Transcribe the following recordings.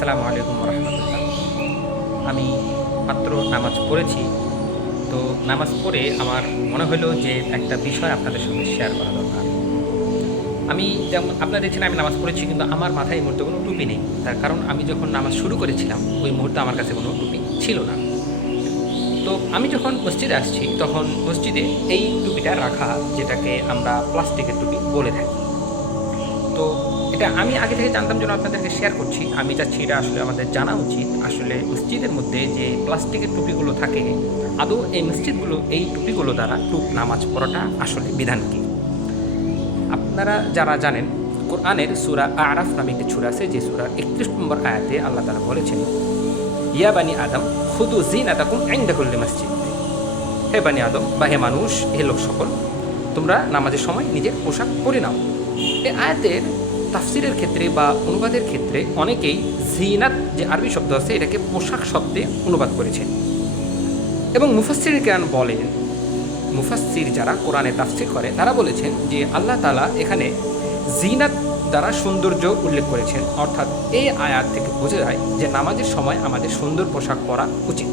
আসসালামু আলাইকুম রহমতুল্লাহ আমি মাত্র নামাজ পড়েছি। তো নামাজ পড়ে আমার মনে হলো যে একটা বিষয় আপনাদের সঙ্গে শেয়ার করা দরকার। আমি যেমন আপনারা দেখছেন আমি নামাজ পড়েছি, কিন্তু আমার মাথায় এই মুহূর্তে কোনো টুপি নেই। তার কারণ আমি যখন নামাজ শুরু করেছিলাম, ওই মুহূর্তে আমার কাছে কোনো টুপি ছিল না। তো আমি যখন মসজিদে আসছি, তখন মসজিদে এই টুপিটা রাখা, যেটাকে আমরা প্লাস্টিকের টুপি বলে থাকি তো এটা আমি আগে থেকে জানতাম জন্য আপনাদেরকে শেয়ার করছি। আমি চাচ্ছি এটা আসলে আমাদের জানা উচিত। আসলে মসজিদের মধ্যে যে প্লাস্টিকের টুপিগুলো থাকে, আদৌ এই মসজিদগুলো, এই টুপিগুলো দ্বারা টুপ নামাজ পড়াটা আসলে বিধান কী? আপনারা যারা জানেন, কোরআনের সুরা আরাফ নামে একটি সুরা আছে, যে সুরা একত্রিশ নম্বর আয়াতে আল্লাহ তালা বলেছেন, ইয়া বানি আদম, খুদু জিন আতাকুম আইন্দাকুল্লি মসজিদ। হে বানি আদম, বা হে মানুষ, হে লোক সকল, তোমরা নামাজের সময় নিজের পোশাক পরে নাও। এই আয়াতের তাফসিরের ক্ষেত্রে বা অনুবাদের ক্ষেত্রে অনেকেই জিনাত যে আরবি শব্দ আছে, এটাকে পোশাক শব্দে অনুবাদ করেছেন। এবং মুফাসির জ্ঞান বলেন মুফাসির যারা কোরআনে তাফসির করে, তারা বলেছেন যে আল্লাহ তালা এখানে জিনাত দ্বারা সৌন্দর্য উল্লেখ করেছেন। অর্থাৎ এই আয়াত থেকে বোঝা যায় যে নামাজের সময় আমাদের সুন্দর পোশাক পরা উচিত।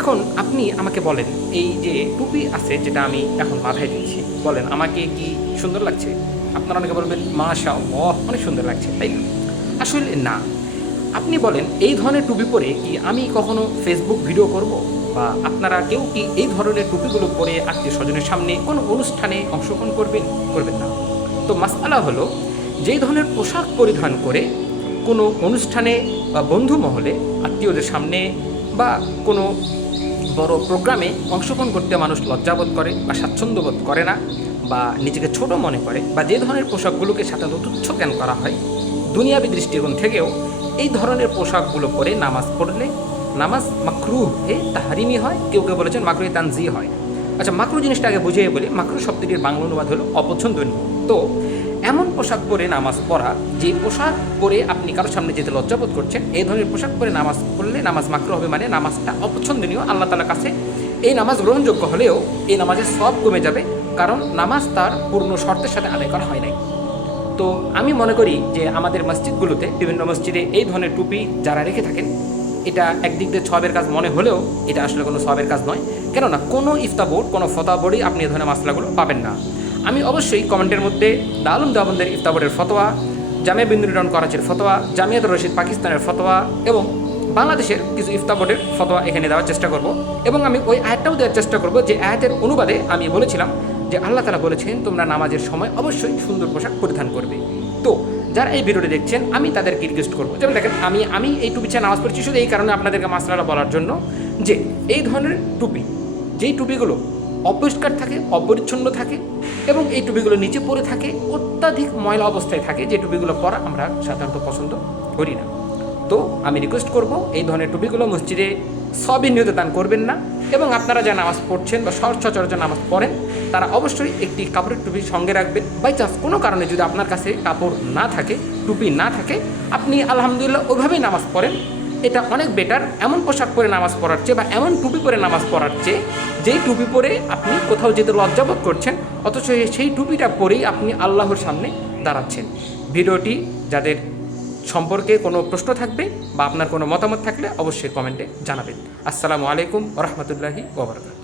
এখন আপনি আমাকে বলেন, এই যে টুপি আছে যেটা আমি এখন মাথায় দিচ্ছি, বলেন আমাকে কি সুন্দর লাগছে? আপনারা অনেকে বলবেন মাশা অনেক সুন্দর লাগছে, তাই না? আসলে না। আপনি বলেন, এই ধরনের টুপি পরে কি আমি কখনো ফেসবুক ভিডিও করব? বা আপনারা কেউ কি এই ধরনের টুপিগুলো পরে আত্মীয় স্বজনের সামনে কোনো অনুষ্ঠানে অংশগ্রহণ করবেন? করবেন না। তো মাসালা হলো, যেই ধরনের পোশাক পরিধান করে কোনো অনুষ্ঠানে বা বন্ধু মহলে আত্মীয়দের সামনে বা কোনো বড় প্রোগ্রামে অংশগ্রহণ করতে মানুষ লজ্জাবোধ করে বা স্বাচ্ছন্দ্যবোধ করে না বা নিজেকে ছোট মনে করে বা যে ধরনের পোশাকগুলোকে সাধারণত তুচ্ছ জ্ঞান করা হয়, দুনিয়াবী দৃষ্টিকোণ থেকেও এই ধরনের পোশাকগুলো পরে নামাজ পড়লে নামাজ মাকরু হে তাহারিমি হয়, কেউ কেউ বলেছেন মাকরু তানজি হয়। আচ্ছা মাকরু জিনিসটা আগে বুঝিয়ে বলি মাকরু শব্দটির বাংলা অনুবাদ হলো অপছন্দনীয়। তো এমন পোশাক পরে নামাজ পড়া, যে পোশাক পরে আপনি কারোর সামনে যেতে লজ্জাবোধ করছেন, এই ধরনের পোশাক পরে নামাজ পড়লে নামাজ মাকরু হবে মানে নামাজটা অপছন্দনীয়। আল্লাহ তালার কাছে এই নামাজ গ্রহণযোগ্য হলেও এই নামাজের সব কমে যাবে, কারণ নামাজ তার পূর্ণ শর্তের সাথে আদায় করা হয় নাই। তো আমি মনে করি যে আমাদের মসজিদগুলোতে, বিভিন্ন মসজিদে এই ধরনের টুপি যারা রেখে থাকেন, এটা একদিক দিয়ে সবের কাজ মনে হলেও এটা আসলে কোনো সবের কাজ নয়। কেননা কোনো ইফতা বোর্ড, কোনো ফতোয়া বোর্ডই আপনি এই ধরনের মাসলাগুলো পাবেন না। আমি অবশ্যই কমেন্টের মধ্যে দালুম দেওবন্দের ইফতা বোর্ডের ফতোয়া, জামিয়া বিন্দুরন করাচির ফতোয়া, জামিয়াত রশিদ পাকিস্তানের ফতোয়া এবং বাংলাদেশের কিছু ইফতা বোর্ডের ফতোয়া এখানে দেওয়ার চেষ্টা করব এবং আমি ওই আয়াতটাও দেওয়ার চেষ্টা করব যে আয়াতের অনুবাদে আমি বলেছিলাম যে আল্লাহ তালা বলেছেন, তোমরা নামাজের সময় অবশ্যই সুন্দর পোশাক পরিধান করবে। তো যারা এই ভিডিওটি দেখছেন, আমি তাদেরকে রিকোয়েস্ট করব? যেমন দেখেন, আমি আমি এই টুপি ছাড়া নামাজ পড়ছি শুধু এই কারণে আপনাদেরকে মাসলাটা বলার জন্য যে এই ধরনের টুপি, যেই টুপিগুলো অপরিষ্কার থাকে, অপরিচ্ছন্ন থাকে এবং এই টুপিগুলো নিচে পড়ে থাকে, অত্যাধিক ময়লা অবস্থায় থাকে, যে টুপিগুলো পরা আমরা সাধারণত পছন্দ করি না। তো আমি রিকোয়েস্ট করব, এই ধরনের টুপিগুলো মসজিদে সবই নিয়ত দান করবেন না এবং আপনারা যারা নামাজ পড়ছেন বা সচরাচর নামাজ পড়েন, তারা অবশ্যই একটি কাপড়ের টুপি সঙ্গে রাখবেন। বাই চান্স কোনো কারণে যদি আপনার কাছে কাপড় না থাকে, টুপি না থাকে, আপনি আলহামদুলিল্লাহ ওইভাবেই নামাজ পড়েন। এটা অনেক বেটার এমন পোশাক পরে নামাজ পড়ার চেয়ে বা এমন টুপি পরে নামাজ পড়ার চেয়ে যেই টুপি পরে আপনি কোথাও যেতে লজ্জাবোধ করছেন, অথচ সেই টুপিটা পরেই আপনি আল্লাহর সামনে দাঁড়াচ্ছেন। ভিডিওটি যাদের সম্পর্কে কোনো প্রশ্ন থাকবে বা আপনার কোনো মতামত থাকলে অবশ্যই কমেন্টে জানাবেন। আসসালামু আলাইকুম রহমতুল্লাহি ওবরাকাত